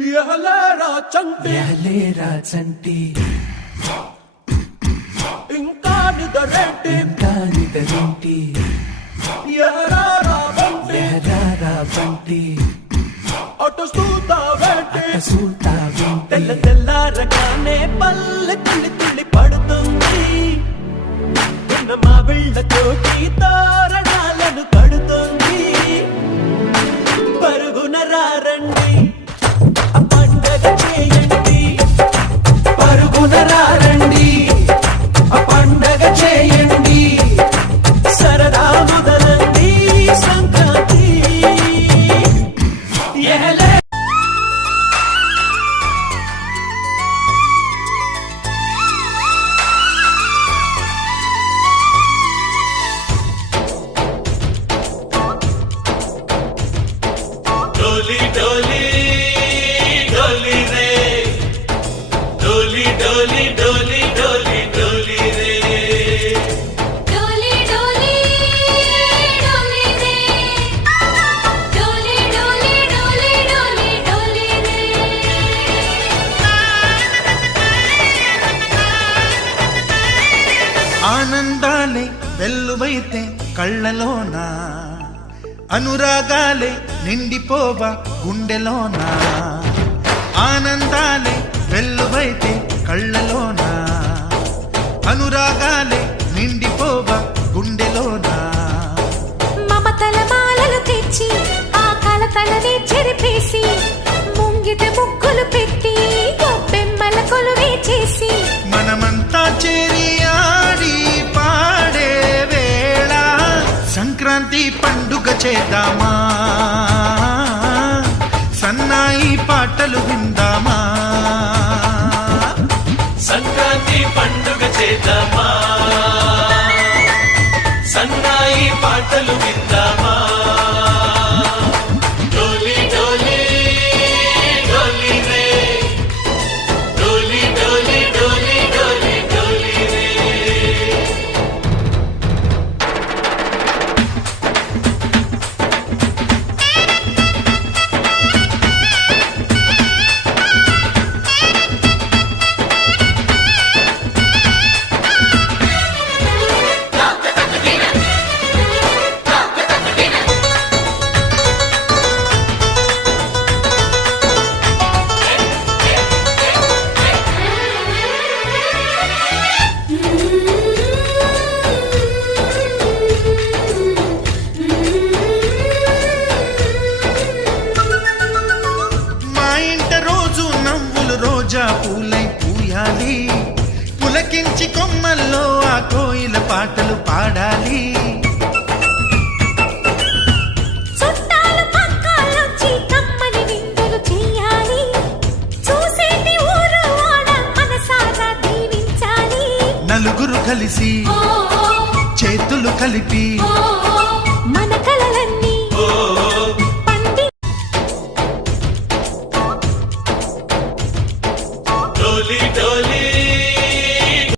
ఎహలేరా చంటి ఇంకా నిదరేంటి ఎహరారా బంటి అటు చూస్తావేంటి తెల్ల తెల్లారగానే పల్లె తుళ్ళి పడుతుంది మా బిళ్ళతోటి తోరణాలను కడుతుంది పరుగున రారండి పండగ చేయండి పరుగున రారండి పండగ చేయండి సరదా మొదలండి సంక్రాంతి ఎహలే डोली डोली डोली रे डोली डोली डोली डोली डोली रे डोली डोली डोली रे डोली डोली डोली डोली डोली रे ఆనందాలే వెల్లువైతే కళ్ళలోనా అనురాగాలే నిండిపోవా గుండెలోనా ఆనందాలే వెల్లువైతే కళ్ళలోనా అనురాగాలే నిండిపోవా గుండెలోనా మమతల మాలలు తెచ్చి ఆ కలతలని చెరిపేసి ముంగిట ముగ్గులు పెట్టి గొప్పెమ్మల కొలువే చేసి మనమంతా చేరి ఆడి పాడే వేళ సంక్రాంతి పండుగ చేద్దామా సన్నాయి పాటలు విందామా సంక్రాంతి పండుగ చేద్దామా సన్నాయి పాటలు విందామా డోలి డోలి డోలి రే డోలి డోలి డోలి డోలి డోలి రే మా ఇంట రోజు నవ్వులు రోజా పూలై పూయాలి పులకించి కొమ్మల్లో ఆ కోయిల పాటలు పాడాలి చుట్టాలు పక్కాలొచ్చి కమ్మని విందులు చెయ్యాలి చూసేటి ఊరు వాడ మనసారా దీవించాలి నలుగురు కలిసి ఓ చేతులు కలిపి ఓ